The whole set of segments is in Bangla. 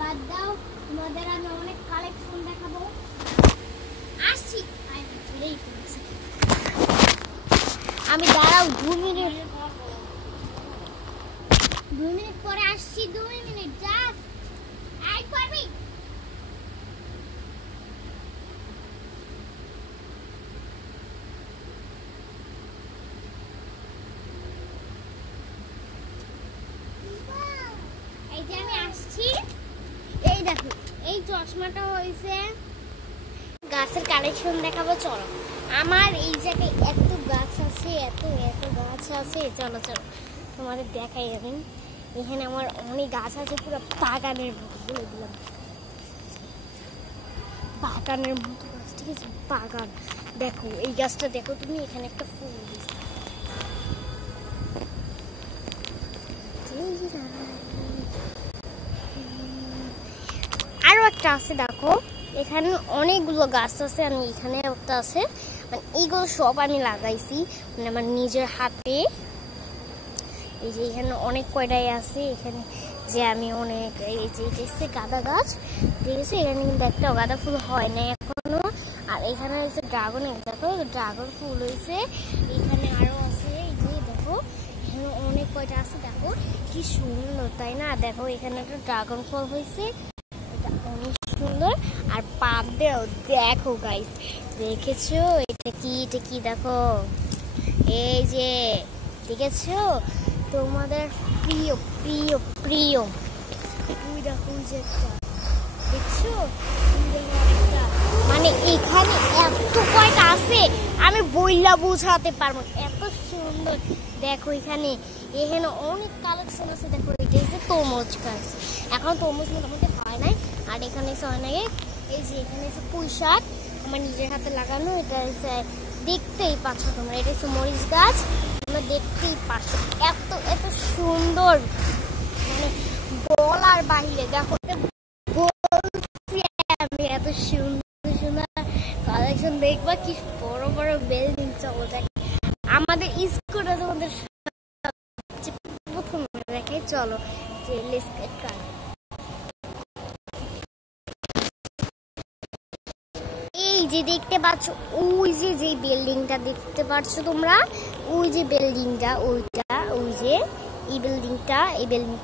বাদ দাও, তোমাদের আমি অনেক কালেকশন দেখাবো। আসছি আমি, দাঁড়াও 2 মিনিট পরে আসছি। 2 মিনিট জাস্ট। আই করবি এই যে আমি আসছি। এই দেখো, এই চশমাটা হয়েছে। গাছের কালেকশন দেখাবো, চলো। আমার এই জায়গায় এত গাছ আছে, এত গাছ আছে। চলো তোমাদের দেখাই। আমি এখানে আমার অনেক গাছ আছে, পুরো বাগানের মতো। বলে দিলাম বাগানের মতো গাছ, ঠিক আছে? বাগান। দেখো এই গাছটা, দেখো তুমি, এখানে একটা ফুল দিচ্ছে। আরো একটা আছে, দেখো এখানে অনেকগুলো গাছ আছে। আমি এখানে একটা আছে, মানে এইগুলো সব আমি লাগাইছি, মানে আমার নিজের হাতে। এই যে এখানে অনেক কয়টাই আছে। এখানে যে আমি অনেক, এই যে এটা গাঁদা গাছ, ঠিক আছে? এখানে কিন্তু একটা গাঁদা ফুল হয় না এখনো। আর এখানে হচ্ছে ড্রাগনের, দেখো ড্রাগন ফুল হয়েছে। এখানে আরো আছে, এই যে দেখো এখানে অনেক কয়টা আছে। দেখো কি সুন্দর, তাই না? দেখো এখানে একটা ড্রাগন ফল হয়েছে, এটা অনেক সুন্দর। আর পাপ দেও, দেখো গাইস, দেখেছো এটা কি দেখো, এই যে দেখেছো তোমাদের প্রিয় প্রিয় প্রিয়, ওই দেখো ওই যে একটা, দেখছো? মানে এখানে এত কয়টা আছে আমি বইলা বোঝাতে পারবো, এত সুন্দর। দেখো এখানে অনেক কালেকশন আছে। দেখো এটা হচ্ছে তরমুজ গাছ, এখন তরমুজ মোটামুটি হয় নাই। আর এখানে হয় নাই, এই যে এখানে হচ্ছে পুঁই শাক, আমার নিজের হাতে লাগানো। এটা হচ্ছে, দেখতেই পাচ্ছ তোমরা, এটা হচ্ছে মরিচ গাছ, তোমরা দেখতেই পাচ্ছ। এত সুন্দর, মানে বলার বাহিরে। দেখো আমি এত সুন্দর কালেকশন দেখবা, কি বড় বড় বিল্ডিং। চলো দেখ আমাদের স্কুলে, তোমাদের প্রথম দেখাই, চলো। এই যে দেখতে পাচ্ছ, ওই যে বিল্ডিংটা দেখতে পাচ্ছ তোমরা, ওই যে বিল্ডিংটা, ওই যে এই বিল্ডিংটা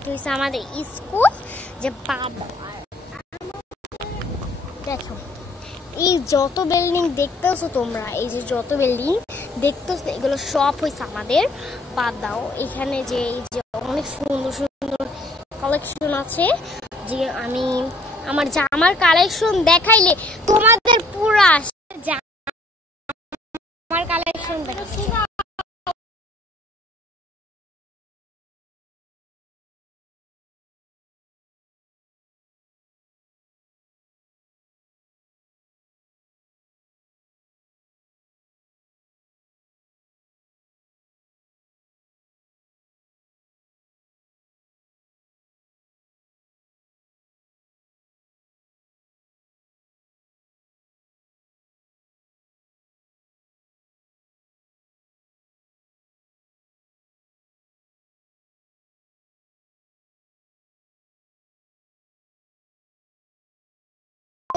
হচ্ছে আমাদের স্কুল। যে বাবা, দেখো এই যত বিল্ডিং দেখতেছো তোমরা, এই যে যত বিল্ডিং দেখতেছো, এগুলো সব হয়েছে আমাদের। বাদ দাও, এখানে যে এই যে অনেক সুন্দর সুন্দর কালেকশন আছে। যে আমি আমার জামার কালেকশন দেখাইলে তোমাদের পুরো জামার কালেকশন দেখাচ্ছি।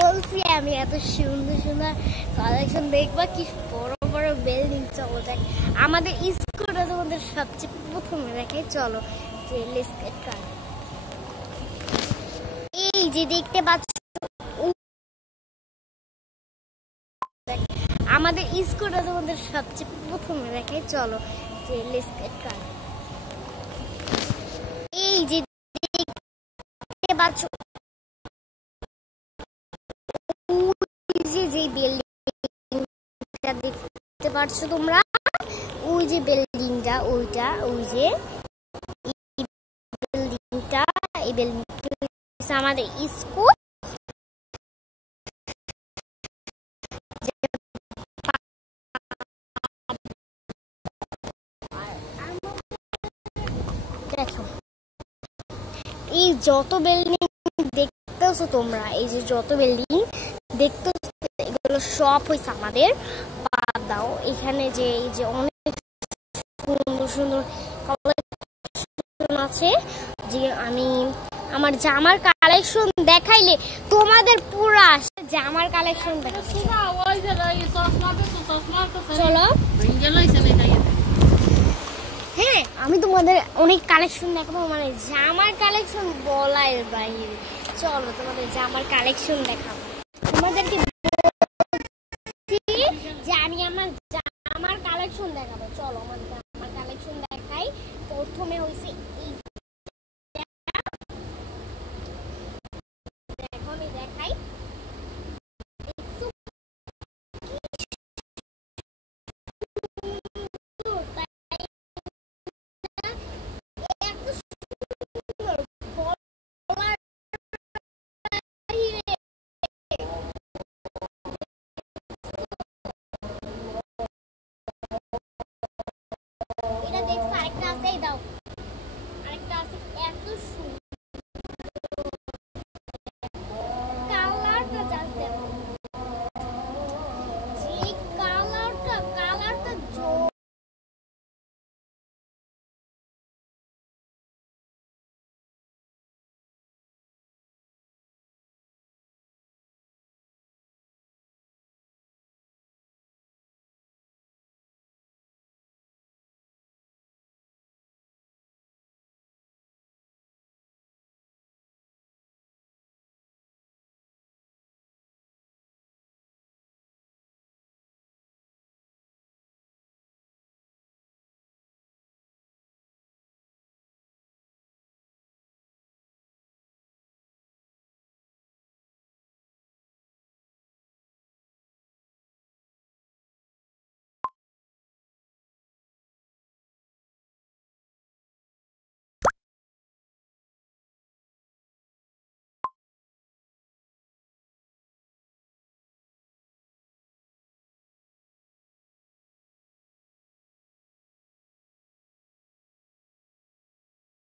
বলছি আমি এত সুন্দর সুন্দর কালেকশন দেখবা, কি বড় বড় বিল্ডিং। চলো দেখ আমাদের স্কুলটা, তোমাদের সবচেয়ে প্রথমে দেখাই, চলো। এই যে দেখতে পাচ্ছ, আমাদের স্কুলটা তোমাদের সবচেয়ে প্রথমে দেখাই, চলো। এই যে দেখতে পাচ্ছ, যে বিল্ডিংটা দেখতে পাচ্ছ তোমরা, ওই যে বিল্ডিংটা, ওই যে বিল্ডিংটা, এই বিল্ডিংটা আমাদের স্কুল। দেখো এই যত বিল্ডিং দেখতেছো তোমরা, এই যে যত বিল্ডিং দেখতেছো, এগুলো সব হয়েছে আমাদের। দাও, এখানে যে এই যে অনেক সুন্দর সুন্দর কালেকশন আছে, যে আমি আমার জামার কালেকশন দেখাইলে তোমাদের পুরো আসে জামার কালেকশন দেখাচ্ছি। চলো, হ্যাঁ আমি তোমাদের অনেক কালেকশন দেখাবো, মানে জামার কালেকশন বলার বাইরে। চলো তোমাদের জামার কালেকশন দেখাবো, তোমাদেরকে যে আমি আমার জামার কালেকশন দেখাবো। চলো আমার জামার কালেকশন দেখাই। প্রথমে হইছে